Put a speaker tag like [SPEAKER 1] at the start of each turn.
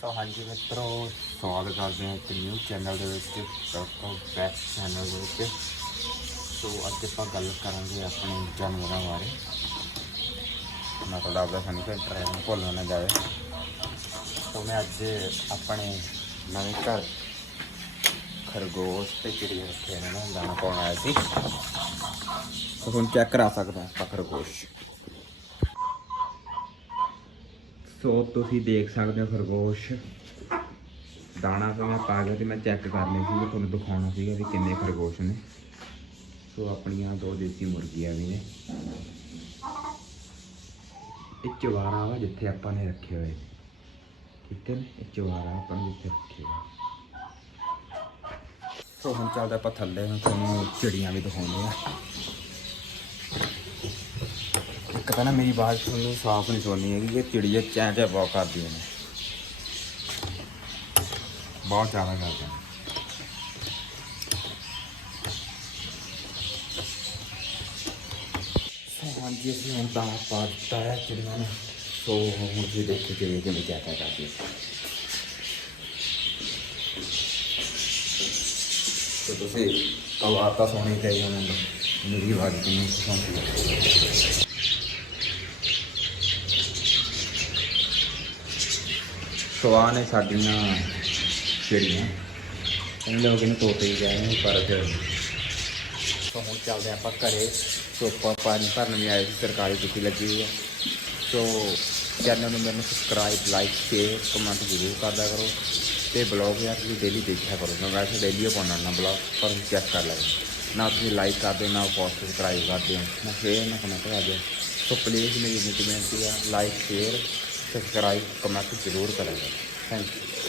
[SPEAKER 1] ਸੋ ਹਾਂਜੀ ਮਿੱਤਰੋ, ਸਵਾਗਤ ਕਰਦੇ ਹਾਂ ਇੱਕ ਨਿਊ ਚੈਨਲ ਦੇ ਵਿੱਚ ਵੈਲਕਮ ਬੈਕ ਚੈਨਲ ਦੇ ਵਿੱਚ। ਸੋ ਅੱਜ ਆਪਾਂ ਗੱਲ ਕਰਾਂਗੇ ਆਪਣੇ ਜਾਨਵਰਾਂ ਬਾਰੇ। ਮੈਂ ਤੁਹਾਡਾ ਆਪਦਾ ਸਾਨੂੰ ਸੈਂਟਰ ਹੈ ਨੂੰ ਭੁੱਲ ਨਾ ਜਾਵੇ। ਸੋ ਮੈਂ ਅੱਜ ਆਪਣੇ ਨਵੇਂ ਘਰ ਖਰਗੋਸ਼ ਤੇ ਚਿੜੀਆਂ ਰੱਖੇ ਨੇ ਨਾ ਦਾਣਾ ਪਾਉਣ ਆਇਆ ਸੀ ਸੋ ਹੁਣ ਚੈੱਕ ਕਰਾ ਸਕਦਾ ਆਪਾਂ ਖਰਗੋਸ਼। ਸੋ ਤੁਸੀਂ ਦੇਖ ਸਕਦੇ ਹੋ ਖਰਗੋਸ਼। ਦਾਣਾ ਤਾਂ ਮੈਂ ਪਾ ਗਿਆ ਤੇ ਮੈਂ ਚੈੱਕ ਕਰਨੇ ਸੀ ਤੁਹਾਨੂੰ ਦਿਖਾਉਣਾ ਸੀਗਾ ਵੀ ਕਿੰਨੇ ਖਰਗੋਸ਼ ਨੇ। ਸੋ ਆਪਣੀਆਂ ਦੋ ਦੇਸੀ ਮੁਰਗੀਆਂ ਵੀ ਨੇ। ਇਹ ਚਵਾਰਾ ਵਾ ਜਿੱਥੇ ਆਪਾਂ ਨੇ ਰੱਖੇ ਹੋਏ। ਨੇ ਠੀਕ ਹੈ ਇਹ ਚਵਾਰਾ ਆਪਾਂ ਨੇ ਜਿੱਥੇ ਰੱਖੇ ਹੋਏ। ਸੋ ਹੁਣ ਚੱਲਦੇ ਆਪਾਂ ਥੱਲੇ ਨੂੰ ਤੁਹਾਨੂੰ ਚਿੜੀਆਂ ਵੀ ਦਿਖਾਉਂਦੇ ਆ। ਤਾਂ ਨਾ ਮੇਰੀ ਆਵਾਜ਼ ਤੁਹਾਨੂੰ ਸਾਫ਼ ਨਹੀਂ ਸੁਣਨੀ ਹੈਗੀ ਕਿ ਚਿੜੀਆਂ ਚੈਂ ਚੈਂ ਬਹੁਤ ਕਰਦੀਆਂ ਨੇ ਬਹੁਤ ਜ਼ਿਆਦਾ ਕਰਦੀਆਂ ਨੇ ਹਾਂਜੀ ਅਸੀਂ ਹੁਣ ਤਾਂ ਪਾ ਦਿੱਤਾ ਹੈ ਚਿੜੀਆਂ ਨੂੰ। ਸੋ ਹੁਣ ਜੀ ਦੇਖੋ ਚਿੜੀਆਂ ਕਿਵੇਂ ਚੈਂ ਚੈਂ ਕਰਦੀਆਂ ਸੋ ਤੁਸੀਂ ਆਵਾਜ਼ ਤਾਂ ਸੁਣੀ ਚਾਹੀਦੀ ਉਹਨਾਂ ਨੂੰ ਮੇਰੀ ਆਵਾਜ਼ ਕਿੰਨੀ ਸੁਣਦੀ ਹੈ। ਸੋ ਆਹ ਨੇ ਸਾਡੀਆਂ ਚਿੜੀਆਂ ਇਹਨਾਂ ਲੋਕ ਇਹਨੂੰ ਤੋਤੇ ਹੀ ਕਹਿੰਦੇ ਪਰ ਫਿਰ ਸੋ ਹੁਣ ਚੱਲਦੇ ਆਪਾਂ ਘਰੇ ਸੋ ਆਪਾਂ ਪਾਣੀ ਭਰਨ ਵੀ ਆਏ ਸੀ ਸਰਕਾਰੀ ਡਿਊਟੀ ਲੱਗੀ ਹੋਈ ਹੈ ਸੋ ਚੈਨਲ ਨੂੰ ਮੈਨੂੰ ਸਬਸਕ੍ਰਾਈਬ ਲਾਈਕ ਸ਼ੇਅਰ ਕਮੈਂਟ ਜ਼ਰੂਰ ਕਰਦਾ ਕਰੋ। ਤੇ ਬਲੌਗ ਯਾਰ ਤੁਸੀਂ ਡੇਲੀ ਦੇਖਿਆ ਕਰੋ। ਮੈਂ ਵੈਸੇ ਡੇਲੀ ਹੀ ਪਾਉਣਾ ਨਾ ਬਲੌਗ ਪਰ ਚੈੱਕ ਕਰ ਲੈਣਾ ਨਾ ਤੁਸੀਂ ਲਾਈਕ ਕਰਦੇ ਹੋ, ਨਾ ਪੋਸਟ ਸਬਸਕ੍ਰਾਈਬ ਕਰਦੇ ਹੋ। ਨਾ ਸ਼ੇਅਰ ਨਾ ਕਮੈਂਟ ਕਰਦੇ ਹੋ ਸੋ ਪਲੀਜ਼ ਮੇਰੀ ਬੇਨਤੀ ਹੈ ਲਾਈਕ ਸ਼ੇਅਰ ਸਬਸਕ੍ਰਾਈਬ ਕਮੈਂਟ ਜ਼ਰੂਰ ਕਰਿਆ ਥੈਂਕ ਯੂ